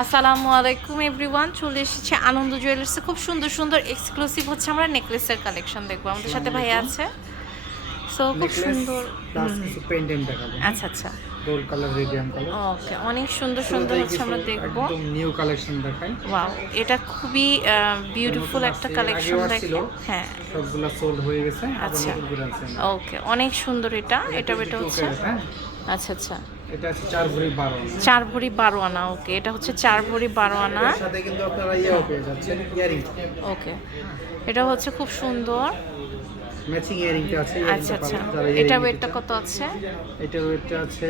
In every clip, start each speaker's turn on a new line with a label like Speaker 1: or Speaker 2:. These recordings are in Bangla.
Speaker 1: আসসালামু আলাইকুম এভরিওয়ান চলে এসেছে আনন্দ জুয়েলার্সে খুব সুন্দর সুন্দর এক্সক্লুসিভ হচ্ছে আমরা নেকলেসের কালেকশন দেখব। আমাদের সাথে ভাই আছে। সো খুব সুন্দর। আচ্ছা আচ্ছা।
Speaker 2: Gold colour radium colour
Speaker 1: okay অনেক সুন্দর সুন্দর হচ্ছে আমরা দেখব।
Speaker 2: একদম নিউ কালেকশন দেখাই।
Speaker 1: ওয়াও এটা খুবই বিউটিফুল একটা কালেকশন দেখে। হ্যাঁ।
Speaker 2: সবগুলা সোল্ড হয়ে গেছে
Speaker 1: আচ্ছা। ওকে অনেক সুন্দর এটা। এটা
Speaker 2: 22
Speaker 1: হচ্ছে
Speaker 2: হ্যাঁ।
Speaker 1: আচ্ছা আচ্ছা।
Speaker 2: এটা আছে চার ভরি বারো
Speaker 1: চার ভরি বারো আনা ওকে। এটা হচ্ছে চার ভরি বারো আনা।
Speaker 2: এর সাথে কিন্তু আপনারা ইয়েও পেয়ে যাচ্ছেন ইয়ারিং।
Speaker 1: ওকে। এটা হচ্ছে খুব সুন্দর।
Speaker 2: ম্যাচিং ইয়ারিংটা আছে
Speaker 1: আচ্ছা আচ্ছা। এটা ওয়েটটা কত আছে।
Speaker 2: এটার ওয়েটটা আছে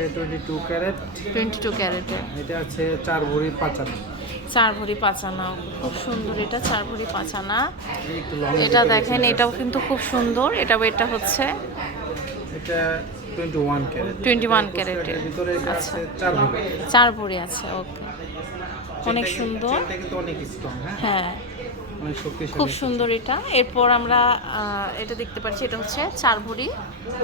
Speaker 2: ক্যারেট এটা আছে চার ভরি পাঁচানো
Speaker 1: চার ভরি পাঁচানা খুব সুন্দর এটা চার ভরি পাঁচানা এটা দেখেন এটাও কিন্তু খুব সুন্দর। এটা ওয়েটটা হচ্ছে
Speaker 2: এটা টোয়েন্টি ওয়ান ক্যারেট
Speaker 1: 21 ক্যারেটের।
Speaker 2: ভিতরে এটা
Speaker 1: আচ্ছা।
Speaker 2: আছে চার ভরি।
Speaker 1: চার ভরি আছে ওকে অনেক সুন্দর।
Speaker 2: চেনটা কিন্তু অনেক স্ট্রং হ্যাঁ?
Speaker 1: হ্যাঁ। খুব সুন্দর এটা। এরপর আমরা এটা দেখতে পাচ্ছি এটা হচ্ছে চার ভরি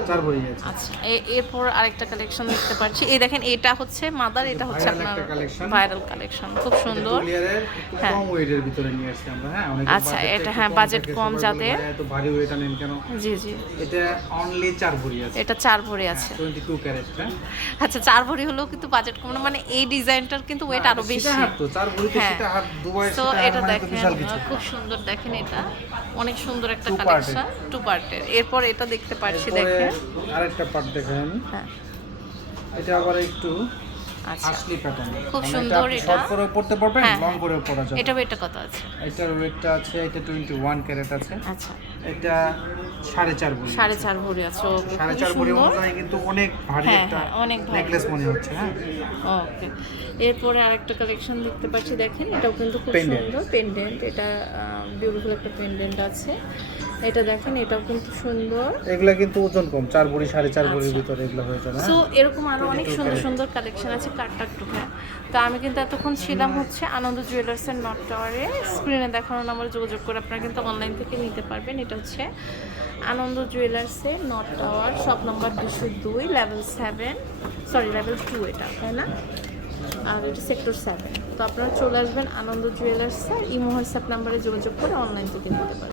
Speaker 2: চার ভরি আছে।
Speaker 1: আচ্ছা এরপর আরেকটা কালেকশন দেখতে পাচ্ছি। এই দেখেন এটা হচ্ছে মাদার এটা হচ্ছে আপনার ভাইরাল কালেকশন খুব সুন্দর। হ্যাঁ।
Speaker 2: কম ওয়েটের ভিতরে নিয়ে আসছি আমরা হ্যাঁ? অনেক
Speaker 1: আচ্ছা, এটা হ্যাঁ, বাজেট কম যাদের।
Speaker 2: এত ভারী ওয়েট আনেন কেন?
Speaker 1: জি জি।
Speaker 2: এটা অনলি চার ভরি আছে।
Speaker 1: এটা চার ভরি আছে।
Speaker 2: টোয়েন্টি টু ক্যারেট হ্যাঁ?
Speaker 1: আচ্ছা চার ভরি হলেও কিন্তু বাজেট কম না। মানে এই ডিজাইনটার কিন্তু ওয়েট
Speaker 2: আরও
Speaker 1: বেশি।
Speaker 2: তো চার ভরিতে
Speaker 1: হ্যাঁ।
Speaker 2: সেটা হাত দুবাই
Speaker 1: তো এটা
Speaker 2: মানে
Speaker 1: দেখেন খুব সুন্দর দেখেন এটা। অনেক সুন্দর একটা কালেকশন টু পার্টের এরপর এটা দেখতে পাচ্ছি দেখেন।
Speaker 2: আরেকটা পার্ট দেখেন। আমি
Speaker 1: হ্যাঁ।
Speaker 2: এটা আবার একটু
Speaker 1: আচ্ছা।
Speaker 2: আসলি প্যাটার্ন
Speaker 1: খুব সুন্দর এটা।
Speaker 2: শর্ট করে পড়তে পারবেন লং
Speaker 1: হ্যাঁ।
Speaker 2: করে পড়া যাবে।
Speaker 1: এটা ওয়েটটা কত আছে।
Speaker 2: এটার ওয়েটটা আছে এটা টোয়েন্টি ওয়ান ক্যারেট আছে।
Speaker 1: আচ্ছা।
Speaker 2: এটা সাড়ে চার ভরি
Speaker 1: সাড়ে চার ভরি আছে ওকে
Speaker 2: সাড়ে চার ভরি অনুযায়ী কিন্তু অনেক ভারী
Speaker 1: হ্যাঁ,
Speaker 2: একটা
Speaker 1: হ্যাঁ, অনেক।
Speaker 2: নেকলেস মনে হচ্ছে হ্যাঁ।
Speaker 1: ওকে এরপরে আরেকটা কালেকশন দেখতে পাচ্ছি দেখেন এটাও কিন্তু খুব সুন্দর পেন্ডেন্ট এটা বিউটিফুল একটা পেন্ডেন্ট আছে। এটা দেখেন এটাও কিন্তু সুন্দর।
Speaker 2: এগুলা কিন্তু ওজন কম চার ভরি সাড়ে চার ভরির
Speaker 1: আচ্ছা।
Speaker 2: ভিতরে এগুলো হয়ে যাবে
Speaker 1: সো
Speaker 2: হ্যাঁ
Speaker 1: এরকম আরও অনেক সুন্দর সুন্দর কালেকশন আছে কাটটাক টুকরা তো আমি কিন্তু এতক্ষণ ছিলাম হচ্ছে আনন্দ জুয়েলার্স জুয়েলার্সের নট টাওয়ারে স্ক্রিনে দেখানো নাম্বার যোগাযোগ করে আপনারা কিন্তু অনলাইন থেকে নিতে পারবেন। এটা হচ্ছে আনন্দ জুয়েলার্সে নর্থ টাওয়ার শপ নম্বর দুশো দুই level seven sorry level two এটা, তাই না? আর এটা সেক্টর সেভেন তো আপনারা চলে আসবেন আনন্দ জুয়েলার্সে ইমো হোয়াটসঅ্যাপ নাম্বারে যোগাযোগ করে অনলাইন থেকে নিতে পারবেন।